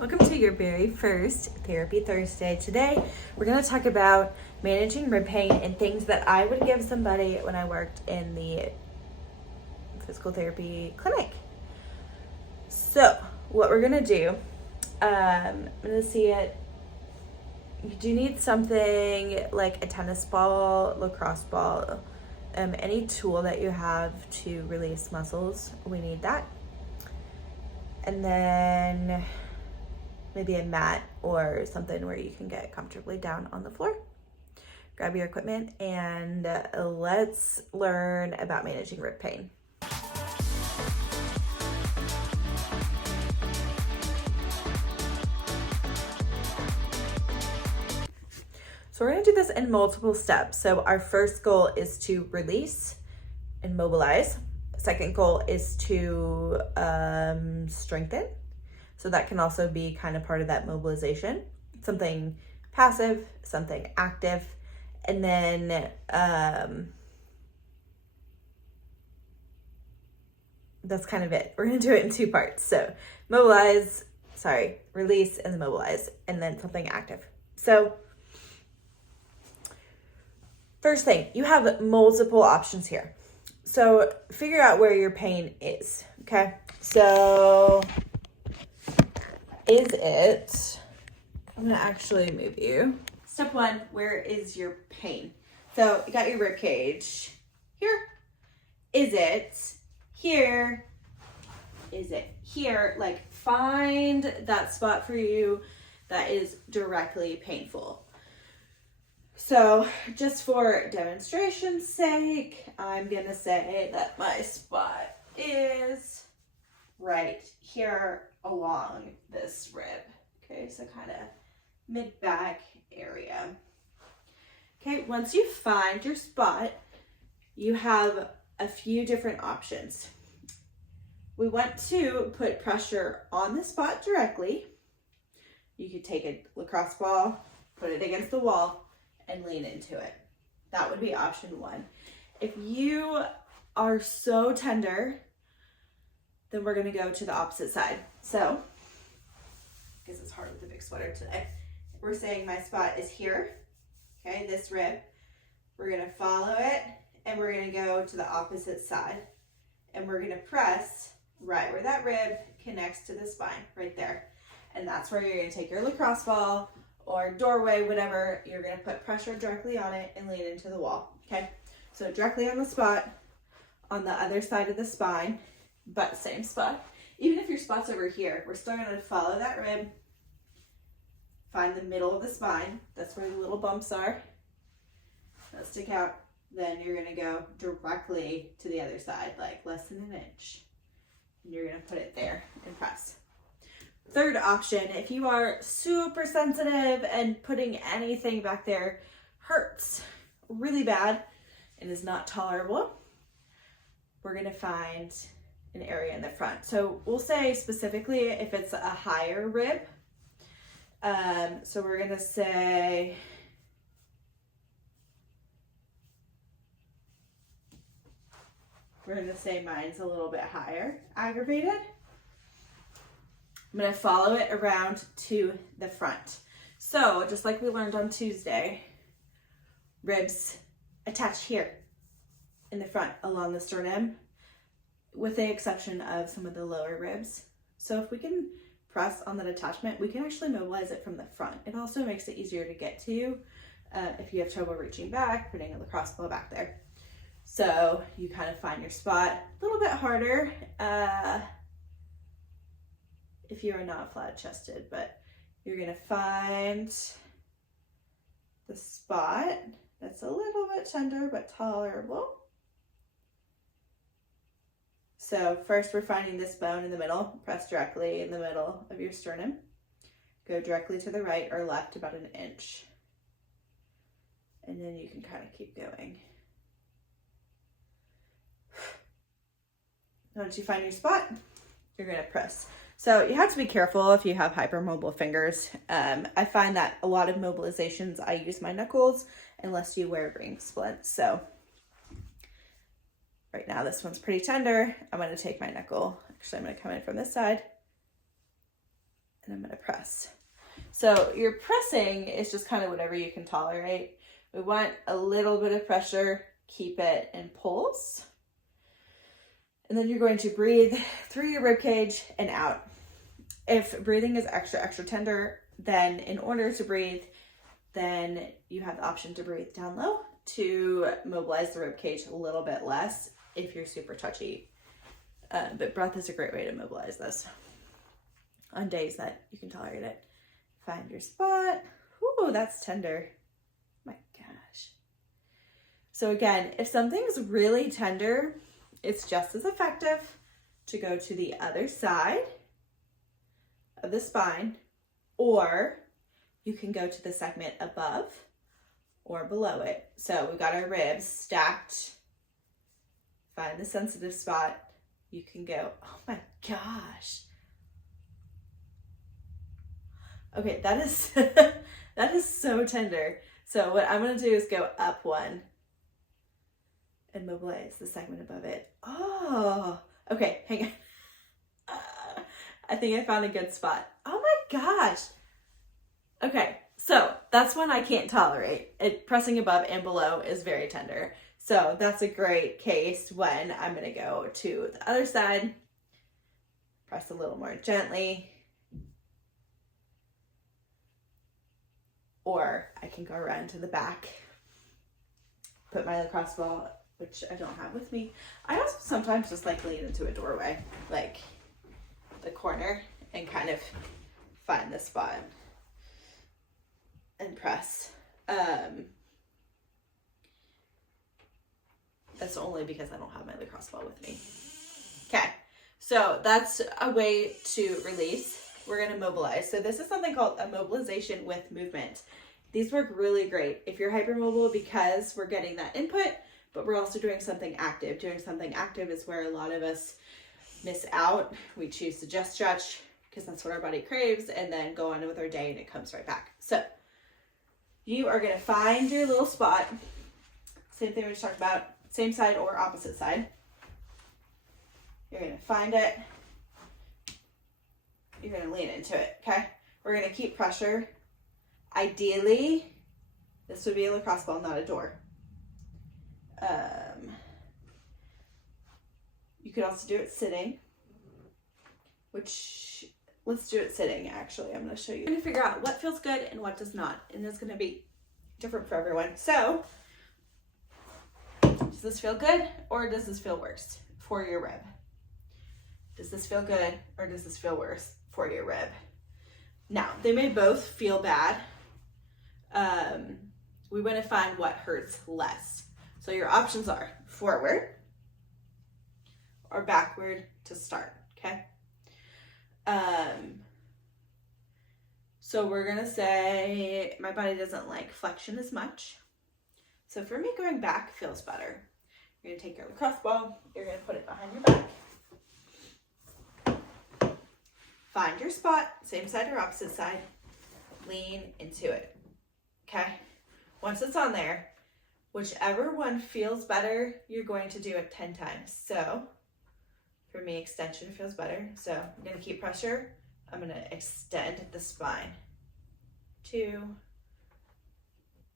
Welcome to your very first Therapy Thursday. Today, we're going to talk about managing rib pain and things that I would give somebody when I worked in the physical therapy clinic. So, what we're going to do, I'm going to see it. You do need something like a tennis ball, lacrosse ball, any tool that you have to release muscles. We need that. And then maybe a mat or something where you can get comfortably down on the floor. Grab your equipment and let's learn about managing rib pain. So we're gonna do this in multiple steps. So our first goal is to release and mobilize. Second goal is to strengthen. So that can also be kind of part of that mobilization, something passive, something active. And then that's kind of it. We're gonna do it in two parts. So release and mobilize, and then something active. So first thing, you have multiple options here. So figure out where your pain is, okay? So I'm gonna actually move you. Step one, where is your pain? So you got your rib cage here. Is it here? Is it here? Like, find that spot for you that is directly painful. So just for demonstration's sake, I'm gonna say that my spot is right here along this rib. Okay, so kind of mid-back area. Okay, once you find your spot, you have a few different options. We want to put pressure on the spot directly. You could take a lacrosse ball, put it against the wall, and lean into it. That would be option one. If you are so tender, then we're gonna go to the opposite side. So, I guess it's hard with the big sweater today. We're saying my spot is here, okay, this rib. We're gonna follow it, and we're gonna go to the opposite side. And we're gonna press right where that rib connects to the spine, right there. And that's where you're gonna take your lacrosse ball or doorway, whatever, you're gonna put pressure directly on it and lean into the wall, okay? So directly on the spot, on the other side of the spine, but same spot. Even if your spot's over here, we're still gonna follow that rib, find the middle of the spine, that's where the little bumps are, that stick out. Then you're gonna go directly to the other side, like less than an inch. And you're gonna put it there and press. Third option, if you are super sensitive and putting anything back there hurts really bad and is not tolerable, we're gonna find an area in the front. So we'll say specifically if it's a higher rib. So we're gonna say, mine's a little bit higher, aggravated. I'm gonna follow it around to the front. So just like we learned on Tuesday, ribs attach here in the front along the sternum, with the exception of some of the lower ribs. So if we can press on that attachment, we can actually mobilize it from the front. It also makes it easier to get to if you have trouble reaching back, putting a lacrosse ball back there. So you kind of find your spot. A little bit harder if you are not flat chested, but you're gonna find the spot that's a little bit tender but tolerable. So first we're finding this bone in the middle, press directly in the middle of your sternum. Go directly to the right or left about an inch. And then you can kind of keep going. Once you find your spot, you're gonna press. So you have to be careful if you have hypermobile fingers. I find that a lot of mobilizations, I use my knuckles unless you wear ring splints. So right now this one's pretty tender. I'm gonna take my knuckle. Actually, I'm gonna come in from this side and I'm gonna press. So your pressing is just kind of whatever you can tolerate. We want a little bit of pressure, keep it in pulse. And then you're going to breathe through your rib cage and out. If breathing is extra tender, then in order to breathe, then you have the option to breathe down low to mobilize the rib cage a little bit less if you're super touchy. But breath is a great way to mobilize this on days that you can tolerate it. Find your spot. Ooh, that's tender. My gosh. So again, if something's really tender, it's just as effective to go to the other side of the spine, or you can go to the segment above or below it. So we've got our ribs stacked. Find the sensitive spot. You can go, oh my gosh. Okay, that is that is so tender. So what I'm gonna do is go up one and mobilize the segment above it. Oh, okay, hang on. I think I found a good spot. Oh my gosh. Okay, so that's one I can't tolerate. Pressing above and below is very tender. So that's a great case when I'm gonna go to the other side, press a little more gently, or I can go around to the back, put my lacrosse ball, which I don't have with me. I also sometimes just like lean into a doorway, like the corner, and kind of find the spot and press. That's only because I don't have my lacrosse ball with me. Okay, so that's a way to release. We're gonna mobilize. So this is something called a mobilization with movement. These work really great if you're hypermobile because we're getting that input, but we're also doing something active. Doing something active is where a lot of us miss out. We choose to just stretch because that's what our body craves and then go on with our day and it comes right back. So you are gonna find your little spot. Same thing we just talked about, same side or opposite side. You're gonna find it. You're gonna lean into it, okay? We're gonna keep pressure. Ideally, this would be a lacrosse ball, not a door. You could also do it sitting, which, let's do it sitting actually. I'm gonna show you. I'm gonna figure out what feels good and what does not, and it's gonna be different for everyone. So, does this feel good or does this feel worse for your rib? Does this feel good or does this feel worse for your rib? Now, they may both feel bad. We want to find what hurts less. So your options are forward or backward to start, okay? So we're gonna say my body doesn't like flexion as much. So for me, going back feels better. You're gonna take your lacrosse ball, you're gonna put it behind your back. Find your spot, same side or opposite side, lean into it, okay? Once it's on there, whichever one feels better, you're going to do it 10 times. So for me, extension feels better. So I'm gonna keep pressure. I'm gonna extend the spine. 2,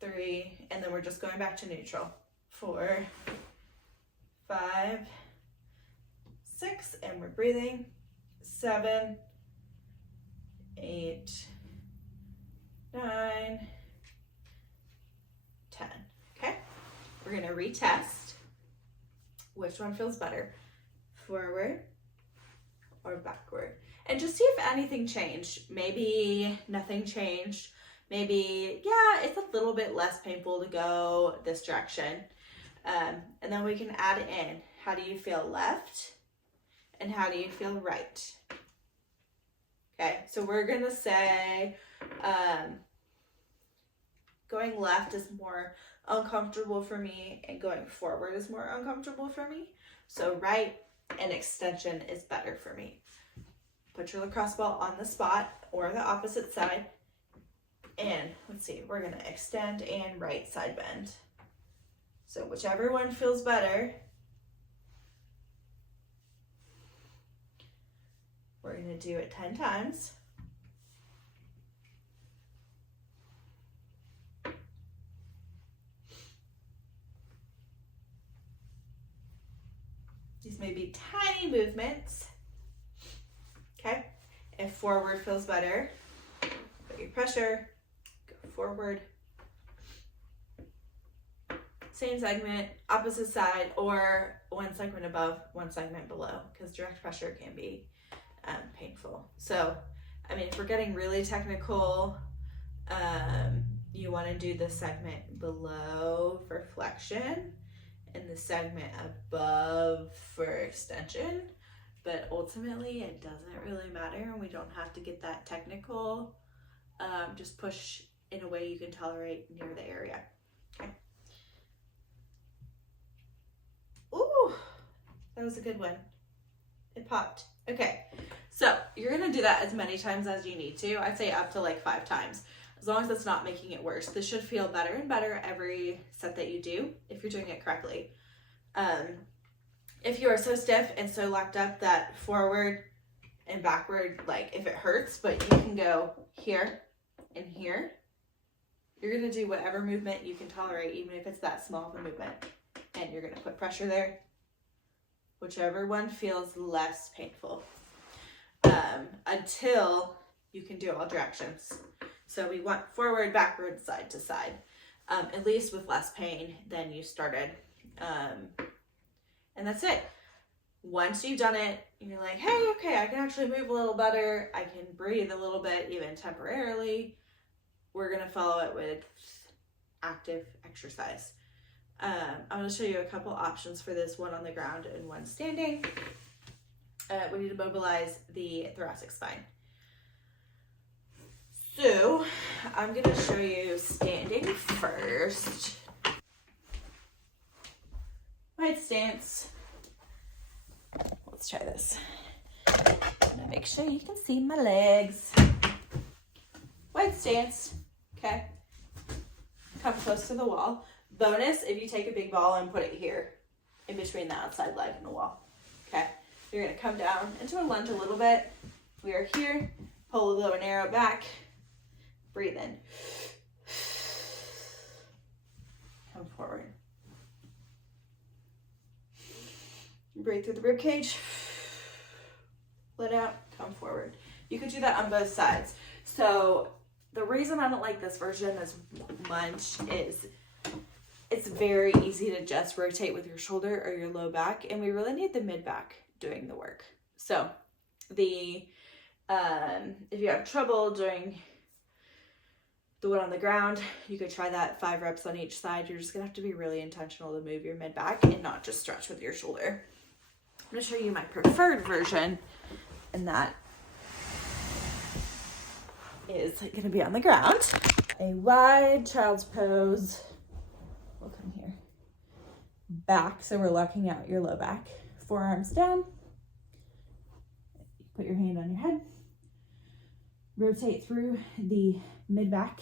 3, and then we're just going back to neutral. 4, 5, 6, and we're breathing. 7, 8, 9, 10. Okay, we're gonna retest which one feels better, forward or backward, and just see if anything changed. Maybe nothing changed. Maybe, yeah, it's a little bit less painful to go this direction. And then we can add in, how do you feel left and how do you feel right? Okay, so we're gonna say going left is more uncomfortable for me and going forward is more uncomfortable for me. So right and extension is better for me. Put your lacrosse ball on the spot or the opposite side. And let's see, we're gonna extend and right side bend. So whichever one feels better, we're gonna do it 10 times. These may be tiny movements. Okay. If forward feels better, put your pressure, go forward. Same segment, opposite side, or one segment above, one segment below, because direct pressure can be painful. So, I mean, if we're getting really technical, you want to do the segment below for flexion and the segment above for extension. But ultimately, it doesn't really matter, and we don't have to get that technical. Just push in a way you can tolerate near the area. Okay. Ooh, that was a good one. It popped. Okay, so you're gonna do that as many times as you need to. I'd say up to like 5 times, as long as it's not making it worse. This should feel better and better every set that you do if you're doing it correctly. If you are so stiff and so locked up that forward and backward, like if it hurts, but you can go here and here, you're gonna do whatever movement you can tolerate, even if it's that small of a movement. And you're gonna put pressure there, whichever one feels less painful, until you can do all directions. So we want forward, backward, side to side, at least with less pain than you started. And that's it. Once you've done it, you're like, hey, okay, I can actually move a little better. I can breathe a little bit, even temporarily. We're gonna follow it with active exercise. I'm gonna show you a couple options for this, one on the ground and one standing. We need to mobilize the thoracic spine. So I'm gonna show you standing first. Wide stance. Let's try this. I'm gonna make sure you can see my legs. Wide stance, okay. Come close to the wall. Bonus, if you take a big ball and put it here, in between the outside leg and the wall, okay. You're gonna come down into a lunge a little bit. We are here, pull the bow and arrow back, breathe in. Come forward. Breathe through the rib cage. Let out, come forward. You could do that on both sides. So the reason I don't like this version as much is it's very easy to just rotate with your shoulder or your low back, and we really need the mid back doing the work. So the if you have trouble doing the one on the ground, you could try that 5 reps on each side. You're just gonna have to be really intentional to move your mid back and not just stretch with your shoulder. I'm gonna show you my preferred version, and that is gonna be on the ground. A wide child's pose. We'll come here. Back, so we're locking out your low back. Forearms down. Put your hand on your head. Rotate through the mid back.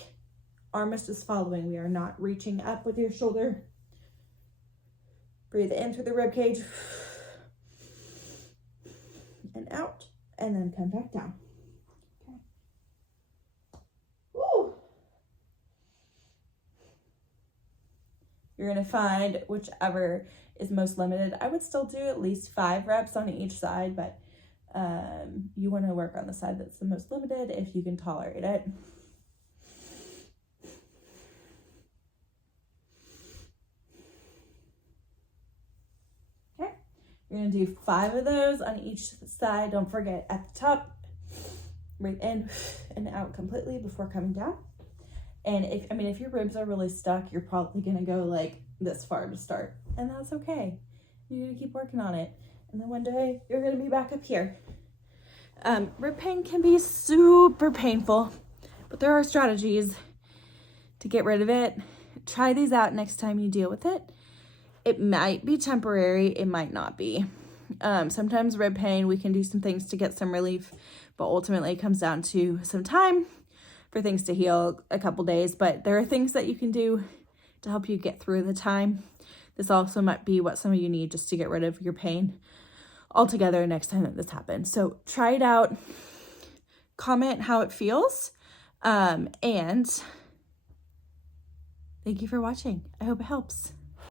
Arm is just following. We are not reaching up with your shoulder. Breathe in through the rib cage. And out. And then come back down. Okay. Woo! You're going to find whichever is most limited. I would still do at least 5 reps on each side, but you want to work on the side that's the most limited if you can tolerate it. Okay, you're going to do 5 of those on each side. Don't forget at the top, breathe in and out completely before coming down. And if your ribs are really stuck, you're probably going to go like this far to start, and that's okay. You're going to keep working on it. And then one day you're going to be back up here. Rib pain can be super painful, but there are strategies to get rid of it. Try these out next time you deal with it. It might be temporary, it might not be. Sometimes rib pain, we can do some things to get some relief, but ultimately it comes down to some time for things to heal, a couple days. But there are things that you can do to help you get through the time. This also might be what some of you need just to get rid of your pain altogether next time that this happens. So try it out, comment how it feels, and thank you for watching. I hope it helps.